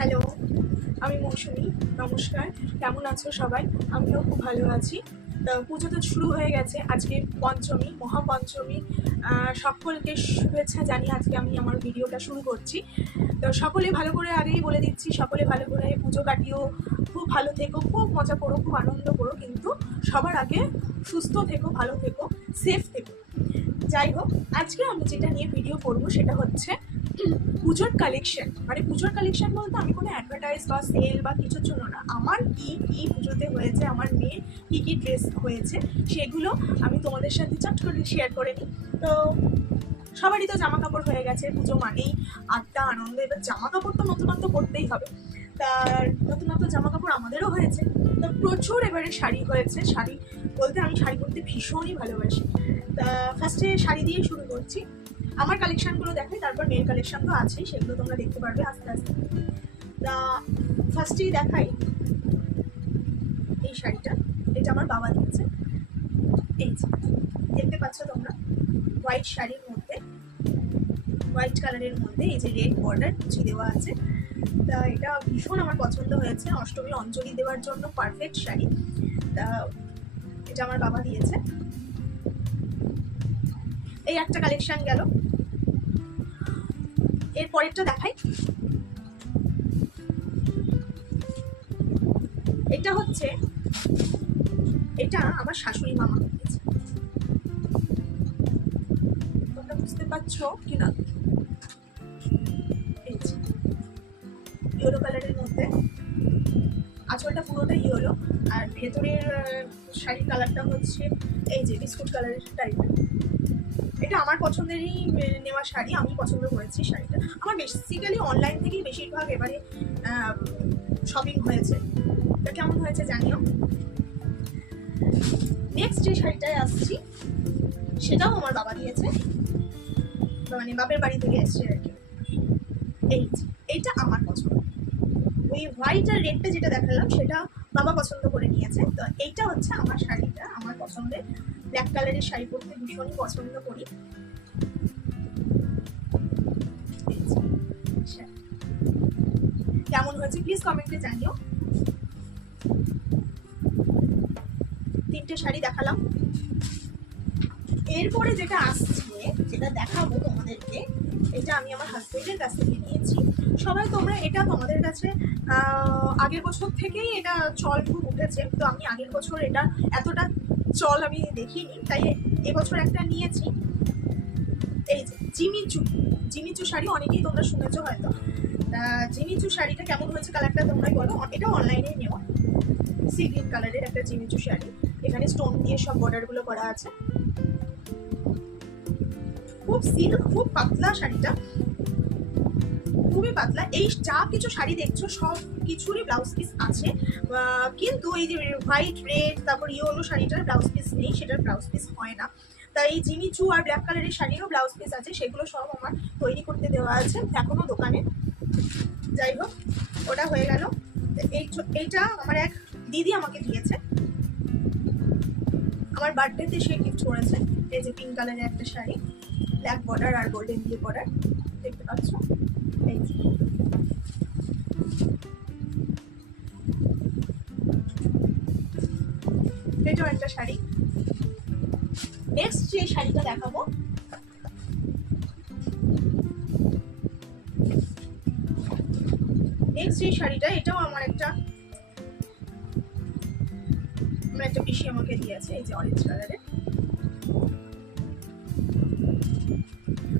Hello, আমি মৌসুমি। নমস্কার, কেমন আছো সবাই? আমিও খুব ভালো আছি। তো পুজো তো শুরু হয়ে গেছে, আজকে পঞ্চমী, মহাপঞ্চমী। সকলকে শুভেচ্ছা জানিয়ে আজকে আমি আমার ভিডিওটা শুরু করছি। তো সকলে ভালো করে আগেই বলে দিচ্ছি, সকলে ভালো করে পুজো কাটিও, খুব ভালো থেকো, খুব মজা করো, খুব আনন্দ করো, কিন্তু সবার আগে সুস্থ থেকো, ভালো থেকো, সেফ থেকো। যাই হোক, আজকে আমি যেটা নিয়ে ভিডিও করবো সেটা হচ্ছে পুজোর কালেকশন। মানে পুজোর কালেকশন বলতে আমি কোনো অ্যাডভার্টাইজ বা সেল বা কিছুর জন্য না, আমার কি কি পুজোতে হয়েছে, আমার মেয়ের কি কি ড্রেস হয়েছে, সেগুলো আমি তোমাদের সাথে চট করে শেয়ার করে নিই। তো সবারই তো জামা কাপড় হয়ে গেছে, পুজো মানেই আড্ডা আনন্দ, এবার জামা কাপড় তো নতুনত্ব পরতেই হবে। তার নতুনত্ব জামা কাপড় আমাদেরও হয়েছে। তো প্রচুর এবারে শাড়ি হয়েছে। শাড়ি বলতে আমি শাড়ি পরতে ভীষণই ভালোবাসি। তা ফার্স্টে শাড়ি দিয়ে শুরু করছি। আমার কালেকশনগুলো দেখাই, তারপর মেয়ের কালেকশন তো আছেই, সেগুলো তোমরা দেখতে পারবে আস্তে আস্তে। তা ফার্স্টেই দেখাই এই শাড়িটা। এটা আমার বাবা দিয়েছে। এই যে দেখতে পাচ্ছ তোমরা, হোয়াইট শাড়ির মধ্যে, হোয়াইট কালারের মধ্যে এই যে রেড বর্ডার কুচি দেওয়া আছে। তা এটা ভীষণ আমার পছন্দ হয়েছে, অষ্টমীর অঞ্জলি দেওয়ার জন্য পারফেক্ট শাড়ি। তা এটা আমার বাবা দিয়েছে। এই একটা কালেকশন গেল। এর পরেরটা দেখাই। এটা হচ্ছে, এটা আমার শাশুড়ি মামা দিয়েছে। তোমরা বুঝতে পারছো কিনা? ইয়েলো কালারের মধ্যে আঁচলটা পুরোটা ইয়েলো, আর ভেতরের শাড়ির কালারটা হচ্ছে এই যে বিস্কুট কালারের টাইপের। এটা আমার পছন্দেরই নেওয়া শাড়ি, আমি পছন্দ করেছি শাড়িটা। আমার বেসিক্যালি অনলাইন থেকেই বেশিরভাগ এবারে শপিং হয়েছে। তা কেমন হয়েছে জানিও। নেক্সট যে শাড়িটায় আসছি সেটাও আমার বাবা দিয়েছে, মানে বাপের বাড়ি থেকে এসছে আর কি। এইটা আমার পছন্দ। ওই হোয়াইট আর রেডটা যেটা দেখালাম সেটা বাবা পছন্দ করে নিয়েছে। তো এইটা হচ্ছে আমার শাড়িটা, আমার পছন্দের। ব্ল্যাক কালারের শাড়ি পরতে ভীষণই পছন্দ করি। কেমন হয়েছে প্লিজ কমেন্টে জানিও। তিনটে শাড়ি দেখালাম। এরপরে যেটা আসছে, যেটা দেখাবো তোমাদেরকে, এটা আমি আমার হাজবেন্ডের কাছ থেকে নিয়েছি। সবাই তোমরা এটা তোমাদের কাছে আগের বছর থেকেই এটা চল খুব উঠেছে। তো আমি আগের বছর এটা এতটা চল আমি দেখিনি, তাই এবছর একটা নিয়েছি। এই যে জিমিচু, জিমিচু শাড়ি অনেকেই তোমরা শুনেছো হয়তো। জিমিচু শাড়িটা কেমন হয়েছে কালারটা তোমরাই বলো। এটা অনলাইনে নেওয়া, সি গ্রিন কালারের একটা জিমিচু শাড়ি। এখানে স্টোন দিয়ে সব বর্ডারগুলো করা আছে। খুব সিল্ক, খুব পাতলা শাড়িটা, খুবই পাতলা। এই যা কিছু শাড়ি দেখছো সব কিছুরই ব্লাউজ পিস আছে, কিন্তু এই যে হোয়াইট রেড তারপর ইয়েলো শাড়িটার ব্লাউজ পিস নেই, সেটার ব্লাউজ পিস হয় না। তাই এই জিমিচু আর ব্ল্যাক কালারের শাড়িরও ব্লাউজ পিস আছে, সেগুলো সব আমার তৈরি করতে দেওয়া আছে এখনো দোকানে। যাই হোক, ওটা হয়ে গেল। এইটা আমার এক দিদি আমাকে দিয়েছে, আমার বার্থডেতে সে গিফট করেছে। এই যে পিঙ্ক কালারের একটা শাড়ি, ব্ল্যাক বর্ডার আর গোল্ডেন দিয়ে বর্ডার, দেখতে পাচ্ছ। এই এটাও একটা শাড়ি। নেক্সট যে শাড়িটা দেখাবো, নেক্সট যে শাড়িটা, এটাও আমার একটা পিসি আমাকে দিয়েছে। এই যে অরেঞ্জ কালারের।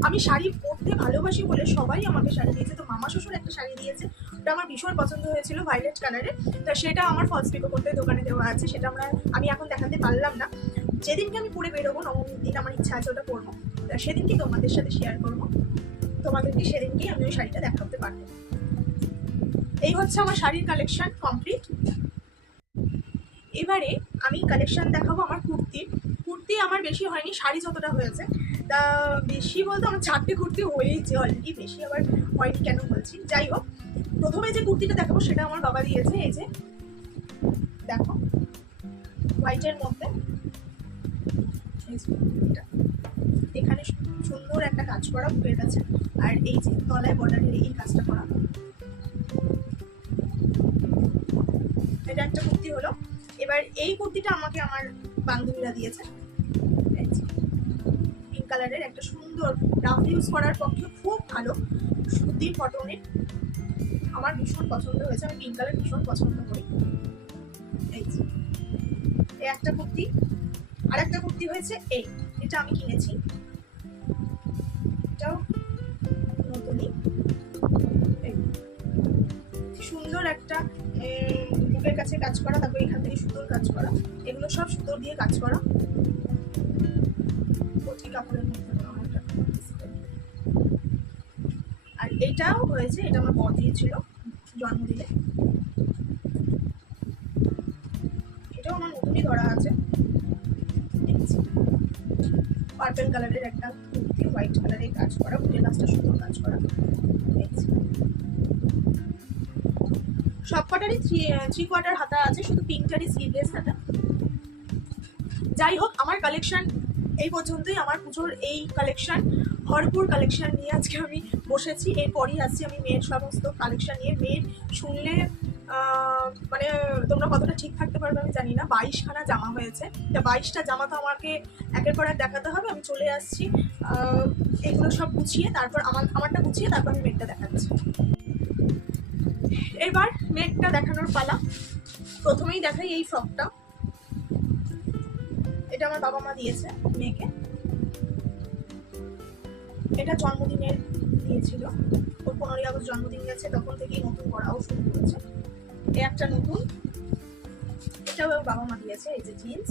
আমি শাড়ি পরতে ভালোবাসি বলে সবাই আমাকে শাড়ি দিয়েছে। তো মামা শ্বশুর একটা শাড়ি দিয়েছে, ওটা আমার ভীষণ পছন্দ হয়েছিল, ভায়োলেট কালারের। তো সেটা আমার ফলস পিকো করতে দোকানে দেওয়া আছে। সেটা আমি এখন দেখাতে পারলাম না। যেদিনকে আমি পরে বেরোবো, নবমীর দিন আমার ইচ্ছা আছে ওটা পরবো। সেদিনকে তোমাদের সাথে শেয়ার করবো, তোমাদেরকে সেদিনকেই আমি ওই শাড়িটা দেখাতে পারবো। এই হচ্ছে আমার শাড়ির কালেকশন কমপ্লিট। এবারে আমি কালেকশন দেখাবো আমার কুর্তির। কুর্তি আমার বেশি হয়নি, শাড়ি যতটা হয়েছে। তা বেশি বলতে আমার 4টে কুর্তি হয়েছে অলরেডি, বেশি আবার হয়নি কেন বলছি। যাই হোক, প্রথমে যে কুর্তিটা দেখাবো সেটা আমার বাবা দিয়েছে। এই যে দেখো, হোয়াইটের মধ্যে এখানে সুন্দর একটা কাজ করা বুকের কাছে, আর এই যে তলায় বর্ডারের এই কাজটা করা। কুর্তি হলো। এবার এই কুর্তিটা আমাকে আমার বান্ধবীরা দিয়েছে, পিঙ্ক কালারের, একটা সুন্দর রাফ ইউজ করার পক্ষে খুব ভালো, সুতির কটনের, আমার ভীষণ পছন্দ হয়েছে। আমি পিঙ্ক কালার ভীষণ পছন্দ করি। এই একটা কুর্তি। আর একটা কুর্তি হয়েছে এটা আমি কিনেছি, এটাও নতুনই, সুন্দর একটা বুকের কাছে কাজ করা, তারপর এখান থেকে সুতোর কাজ করা, এগুলো সব সুতোর দিয়ে কাজ করা, কচি কাপড়ের মধ্যে। আর এটাও হয়েছে, এটা আমার বর দিয়েছিল জন্মদিনে, এটাও আমার নতুনই ধরা আছে। পার্পল কালারের একটা কুর্তি, হোয়াইট কালারের কাজ করা, বুকের কাজটা সুতোর কাজ করা। সবকটারই 3/4 হাতা আছে, শুধু পিঙ্কটারই স্লিভলেস হাতা। যাই হোক, আমার কালেকশন এই পর্যন্তই। আমার পুজোর এই কালেকশন, ভরপুর কালেকশন নিয়ে আজকে আমি বসেছি। এরপরই আসছি আমি মেয়ের সমস্ত কালেকশন নিয়ে। মেয়ের শুনলে মানে তোমরা কতটা ঠিক থাকতে পারবে আমি জানি না, 22খানা জামা হয়েছে। তা 22টা জামা তো আমাকে একের পর এক দেখাতে হবে। আমি চলে আসছি এগুলো সব গুছিয়ে, তারপর আমারটা গুছিয়ে তারপর আমি মেয়েটা দেখাচ্ছি। এবার মেয়েটা দেখানোর পালা। প্রথমেই দেখাই এই ফ্রকটা, এটা আমার বাবা মা দিয়েছে মেয়েকে, এটা জন্মদিনের দিয়েছিল, ওর 15ই আগস্ট জন্মদিন গেছে, তখন থেকেই নতুন করাও শুরু করেছে। এই একটা নতুন, এটাও বাবা মা দিয়েছে। এই যে জিন্স,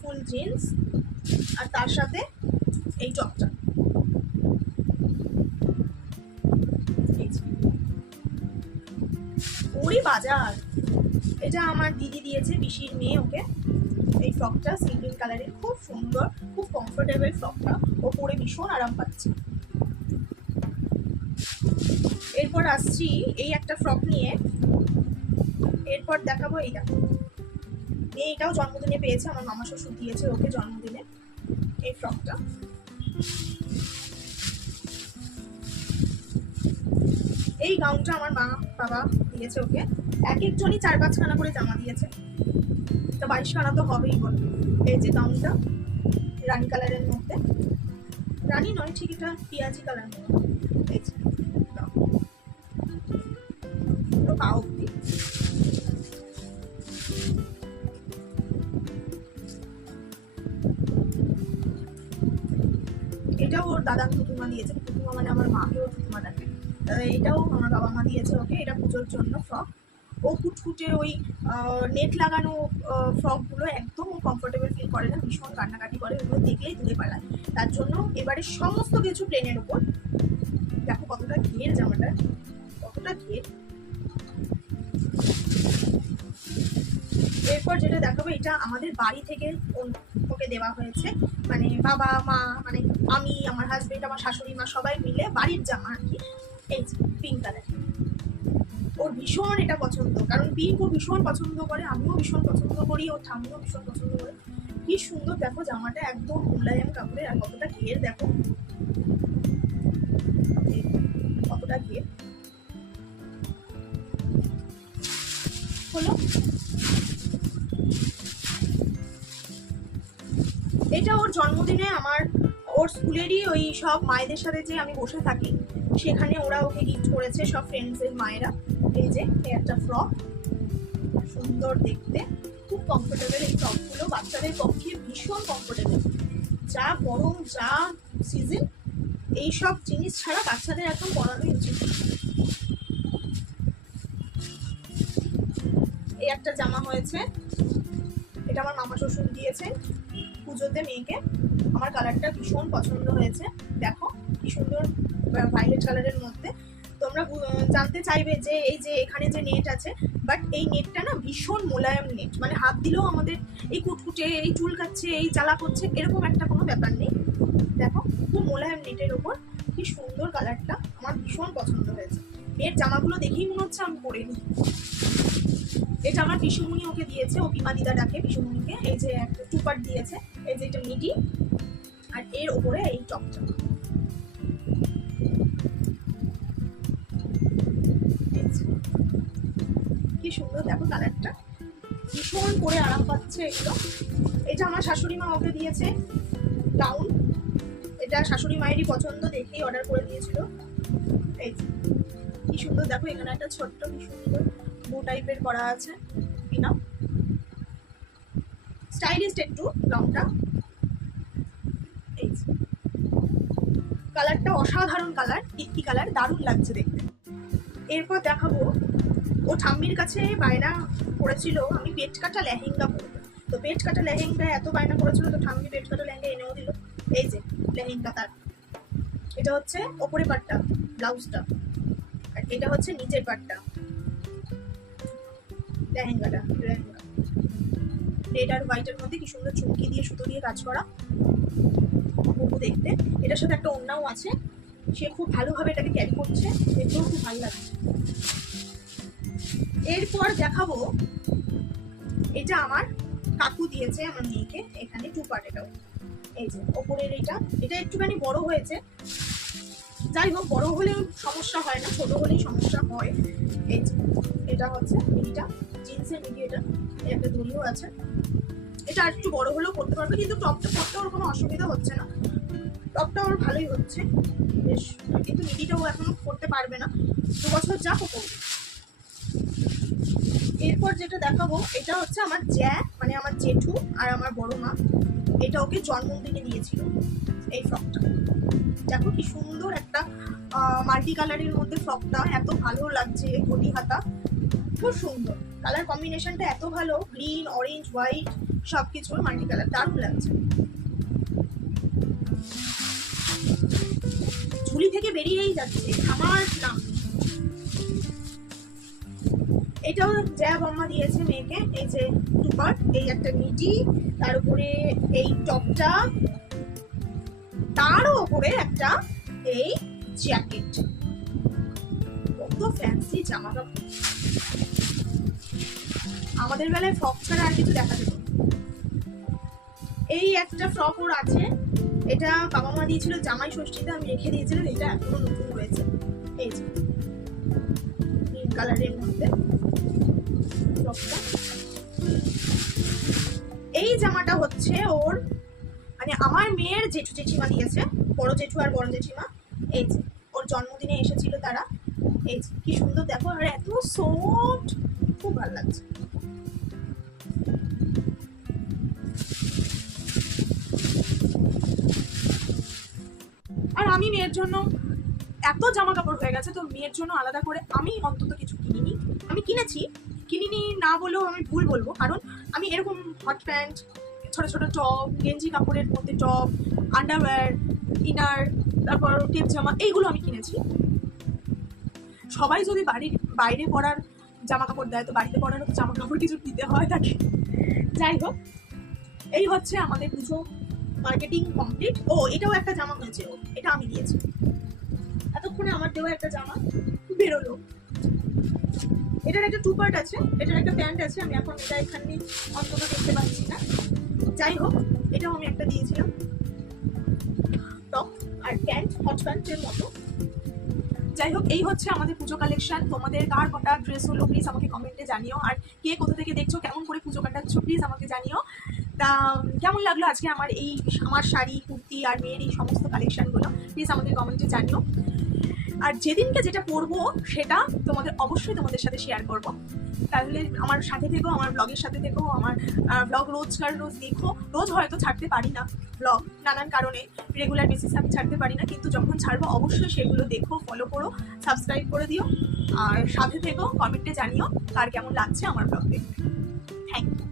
ফুল জিন্স, আর তার সাথে এই টপটা, ওরই বাজার। এটা আমার দিদি দিয়েছে, পিসির মেয়ে, ওকে এই ফ্রকটা সি গ্রিন কালারের, খুব সুন্দর, খুব কমফোর্টেবল ফ্রকটা, ও পরে ভীষণ আরাম পাচ্ছে। এরপর আসছি এই একটা ফ্রক নিয়ে, এরপর দেখাবো এইটা। মেয়ে এটাও জন্মদিনে পেয়েছে, আমার মামা শ্বশুর দিয়েছে ওকে জন্মদিনে এই ফ্রকটা। এই গাউনটা আমার মা বাবা দিয়েছে ওকে, এক একজনই 4-5খানা করে জামা দিয়েছে, তো 22খানা তো হবেই বল। এই যে গাউনটা রানী কালারের মধ্যে, রানী নয় ঠিক, এটা পেঁয়াজি কালার মধ্যে, এই যে পুরো পা অব্দি। এটাও ওর দাদা পুতুমা দিয়েছে, পুতুমা মানে আমার মাকে ওর পুতুমা ডাকে, এটাও আমার বাবা মা দিয়েছে ওকে। এটা পুজোর জন্য ফ্রক, ও কুটকুটে ওই নেট লাগানো ফ্রকগুলো একদম ও কমফোর্টেবল ফিল করে না, ভীষণ কান্নাকাটি করে, ওগুলো দেখলেই দূরে পালায়। তার জন্য এবারে সমস্ত কিছু প্লেনের ওপর। দেখো কতটা ঘের জামাটা, কতটা ঘের। এরপর যেটা দেখাবো, এটা আমাদের বাড়ি থেকে ওকে দেওয়া হয়েছে, মানে বাবা মা, মানে আমি, আমার হাজবেন্ড, আমার শাশুড়ি মা সবাই মিলে বাড়ির জামা আর কি। এই পিঙ্ক কালার, ওর ভীষণ এটা পছন্দ, কারণ পিঙ্ক ও ভীষণ পছন্দ করে, আমিও ভীষণ পছন্দ করি, ওর ঠাম্মিও ভীষণ পছন্দ করে। কি সুন্দর দেখো জামাটা, একদম মোলায়েম কাপড়ের, আর কতটা ঘের দেখো, কতটা ঘের হলো। এটা ওর জন্মদিনে আমার, ওর স্কুলেরই ওই সব মায়েদের সাথে যে আমি বসে থাকি, সেখানে ওরা ওকে গিফট করেছে, সব ফ্রেন্ডসের মায়েরা। এই যে একটা ফ্রক, সুন্দর দেখতে, খুব কমফোর্টেবল। এই ফ্রকগুলো বাচ্চাদের পক্ষে ভীষণ কমফোর্টেবল, যা গরম, যা সিজন, এইসব জিনিস ছাড়া বাচ্চাদের একদম পরানোই উচিত। এই একটা জামা হয়েছে, এটা আমার মামা শ্বশুর দিয়েছে পুজোতে মেয়েকে, আমার কালারটা ভীষণ পছন্দ হয়েছে। দেখো কি সুন্দর ভায়োলেট কালারের মধ্যে। তোমরা জানতে চাইবে যে এই যে এখানে যে নেট আছে, বাট এই নেটটা না ভীষণ মোলায়েম নেট, মানে হাত দিলেও আমাদের এই কুটকুটে, এই চুল কাচ্ছে, এই জ্বালা করছে, এরকম একটা কোনো ব্যাপার নেই। দেখো খুব মোলায়েম নেটের ওপর, কি সুন্দর কালারটা, আমার ভীষণ পছন্দ হয়েছে। এর জামাগুলো দেখেই মনে হচ্ছে আমি পরে নিই। এটা আমার পিসুমণি ওকে দিয়েছে, ও পিমা দিদা ডাকে পিসুমণিকে। এই যে একটা টুপার দিয়েছে, এই যে এটা মিডি, আর এর ওপরে এই টপটা। কি কি সুন্দর দেখো কালারটা, ভীষণ করে আরাম পাচ্ছে এগুলো। এটা আমার শাশুড়ি মা ওকে দিয়েছে গাউন, এটা শাশুড়ি মায়েরই পছন্দ দেখেই অর্ডার করে দিয়েছিল। এই কি সুন্দর দেখো, এখানে একটা ছোট্ট কি সুন্দর বু টাইপের করা আছে, পিনা স্টাইলিস্ট একটু গাউনটা। এই কালারটা অসাধারণ কালার, কি কালার, দারুণ লাগছে দেখতে। এরপর দেখাবো, ও ঠাম্মির কাছে বায়না করেছিল আমি পেট কাটা লেহেঙ্গা পরবো, তো পেট কাটা লেহেঙ্গা এত বায়না করেছিল, তো ঠাম্মি পেট কাটা লেহেঙ্গা এনেও দিল। এই যে লেহেঙ্গা, তার এটা হচ্ছে ওপরে পাটটা ব্লাউজটা, আর এটা হচ্ছে নিচের পাটটা লেহেঙ্গাটা। লেহেঙ্গা রেড আর হোয়াইটের মধ্যে কি সুন্দর চুমকি দিয়ে সুতো দিয়ে কাজ করা, বহু দেখতে। এটার সাথে একটা ওড়নাও আছে, সে খুব ভালোভাবে এটাকে ক্যারি করছে, দেখতেও খুব ভালো লাগছে। এরপর দেখাবো, এটা আমার কাকু দিয়েছে আমার মেয়েকে, এখানে 2 পার্ট এটাও। এই যে ওপরের এটা একটুখানি বড় হয়েছে, যাই হোক বড় হলেও সমস্যা হয় না, ছোট হলেই সমস্যা হয়। এই যে এটা হচ্ছে মিডিটা, জিন্সের মিডি, এটা একটা দড়িও আছে। এটা আর একটু বড় হলেও পরতে পারবে, কিন্তু টপটা পরতে ওর কোনো অসুবিধা হচ্ছে না, টপটা ওর ভালোই হচ্ছে বেশ, কিন্তু মিডিটাও এখনো পরতে পারবে না, 2 বছর যা করবে। এরপর যেটা দেখাবো, এটা হচ্ছে আমার মানে আমার জেঠু আর আমার বড় মা, এটা ওকে জন্মদিনে দিয়েছিল। এই ফ্রকটা দেখো কি সুন্দর, একটা মাল্টি কালারের মধ্যে ফ্রকটা এত ভালো লাগছে, ঘটি হাতা, খুব সুন্দর কালার কম্বিনেশনটা, এত ভালো, গ্রিন অরেঞ্জ হোয়াইট সবকিছু মাল্টি কালার, দারুণ লাগছে। ঝুলি থেকে বেরিয়েই যাচ্ছে আমার নাম। এটাও জয়া বম্মা দিয়েছে মেয়েকে, এই যে 2 পার্ট, এই একটা মিডি, তার উপরে এই টপটা, তারও উপরে একটা এই জ্যাকেট, কত ফ্যান্সি জামা কাপড়। আমাদের বেলায় ফ্রক ছাড়া আর কিছু দেখা যেত। এই একটা ফ্রক ওর আছে, এটা বাবা মা দিয়েছিল জামাই ষষ্ঠীতে, আমি রেখে দিয়েছিলাম, এটা এখনো নতুন হয়েছে। এই যে গ্রিন কালারের মধ্যে ফ্রকটা। এই জামাটা হচ্ছে ওর মানে আমার মেয়ের জেঠু জেঠিমা দিয়েছে, বড় জেঠু আর বড় জেঠিমা। এই যে ওর জন্মদিনে এসেছিল তারা। এই যে কি সুন্দর দেখো, আর এত সফট, খুব ভালো লাগছে। আর আমি মেয়ের জন্য এত জামা কাপড় হয়ে গেছে, তো মেয়ের জন্য আলাদা করে আমি অন্তত কিছু কিনিনি। আমি কিনিনি না বলেও আমি ভুল বলবো, কারণ আমি এরকম হট প্যান্ট, ছোট ছোট টপ, গেঞ্জি কাপড়ের মধ্যে টপ, আন্ডারওয়্যার, ইনার, তারপর টেপ জামা, এইগুলো আমি কিনেছি। সবাই যদি বাইরে পরার জামা কাপড় দেয়, তো বাড়িতে পরারও তো জামা কাপড় কিছু দিতে হয় তাকে। যাই হোক, এই হচ্ছে আমাদের পুজো মার্কেটিং কমপ্লিট। ও এটাও একটা জামা হয়েছে, এটা আমি দিয়েছি, এতক্ষণে আমার দেওয়া একটা জামা বেরোলো। এটার একটা 2 পার্ট আছে, এটার একটা প্যান্ট আছে, আমি এখন এটা এখানে অন্তত দেখতে পাচ্ছি না। যাই হোক, এটাও আমি একটা দিয়েছিলাম, টপ আর প্যান্ট, হট প্যান্টের মতো। যাই হোক, এই হচ্ছে আমাদের পুজো কালেকশন। তোমাদের কার কটা ড্রেস হলো প্লিজ আমাকে কমেন্টে জানিও, আর কে কোথা থেকে দেখছো, কেমন করে পুজো কাটাচ্ছ প্লিজ আমাকে জানিও। তা কেমন লাগলো আজকে আমার শাড়ি, কুর্তি আর মেয়ের এই সমস্ত কালেকশনগুলো প্লিজ আমাদের কমেন্টে জানিও। আর যেদিনকে যেটা পরবো সেটা অবশ্যই তোমাদের সাথে শেয়ার করবো। তাহলে আমার সাথে থেকো, আমার ব্লগের সাথে থেকো, আমার ব্লগ রোজ দেখো। রোজ হয়তো ছাড়তে পারি না ব্লগ, নানান কারণে রেগুলার বেসিসে আমি ছাড়তে পারি না, কিন্তু যখন ছাড়বো অবশ্যই সেগুলো দেখো, ফলো করো, সাবস্ক্রাইব করে দিও, আর সাথে থেকো, কমেন্টে জানিও কার কেমন লাগছে আমার ব্লগ দেখতে। Thank you.